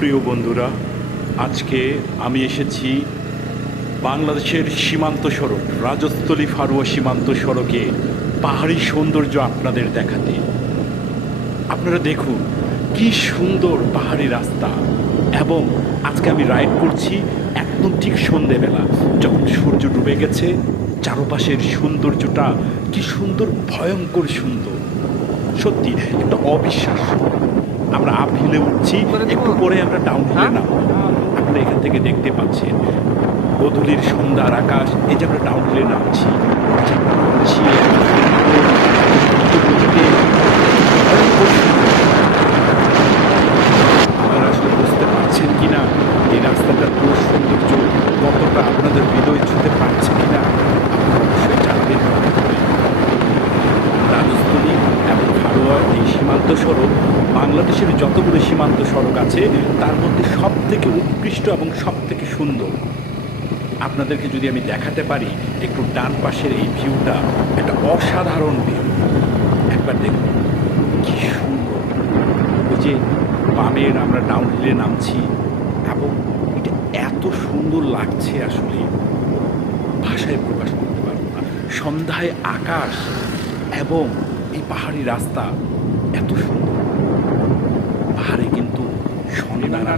প্রিয় বন্ধুরা, আজকে আমি এসেছি বাংলাদেশের সীমান্ত সড়ক রাজস্থলী ফারুয়া সীমান্ত সড়কে পাহাড়ি সৌন্দর্য আপনাদের দেখাতে। আপনারা দেখুন কি সুন্দর পাহাড়ি রাস্তা, এবং আজকে আমি রাইড করছি একদম ঠিক সন্ধেবেলা, যখন সূর্য ডুবে গেছে। চারপাশের সৌন্দর্যটা কি সুন্দর, ভয়ঙ্কর সুন্দর, সত্যি একটা অবিশ্বাস্য। আমরা আপ হিলে উঠছি, একটু পরে আমরা ডাউন হিলে নামবো। আপনারা এখান থেকে দেখতে পাচ্ছেন গোধূলির সন্ধ্যার আকাশ। এই যে আমরা ডাউন হিলে নামছি, আপনারা আসলে বুঝতে পারছেন কিনা এই রাস্তাটার পুরো সৌন্দর্য কতটা আপনাদের হৃদয় ছুঁতে পারছে কিনা, আপনারা অবশ্যই জানবেন। রাজস্থলী এবং ফারুয়া এই সীমান্ত সড়ক বাংলাদেশের যতগুলো সীমান্ত সড়ক আছে তার মধ্যে সব থেকে উৎকৃষ্ট এবং সব থেকে সুন্দর। আপনাদেরকে যদি আমি দেখাতে পারি, একটু ডান পাশের এই ভিউটা একটা অসাধারণ ভিউ, একবার দেখুন কি সুন্দর। ওই যে বামের আমরা ডাউন হিলে নামছি, এবং এটা এত সুন্দর লাগছে আসলে ভাষায় প্রকাশ করতে পারবো না। সন্ধ্যায় আকাশ এবং এই পাহাড়ি রাস্তা এত সুন্দর। পাহাড়ে কিন্তু সন্ধ্যার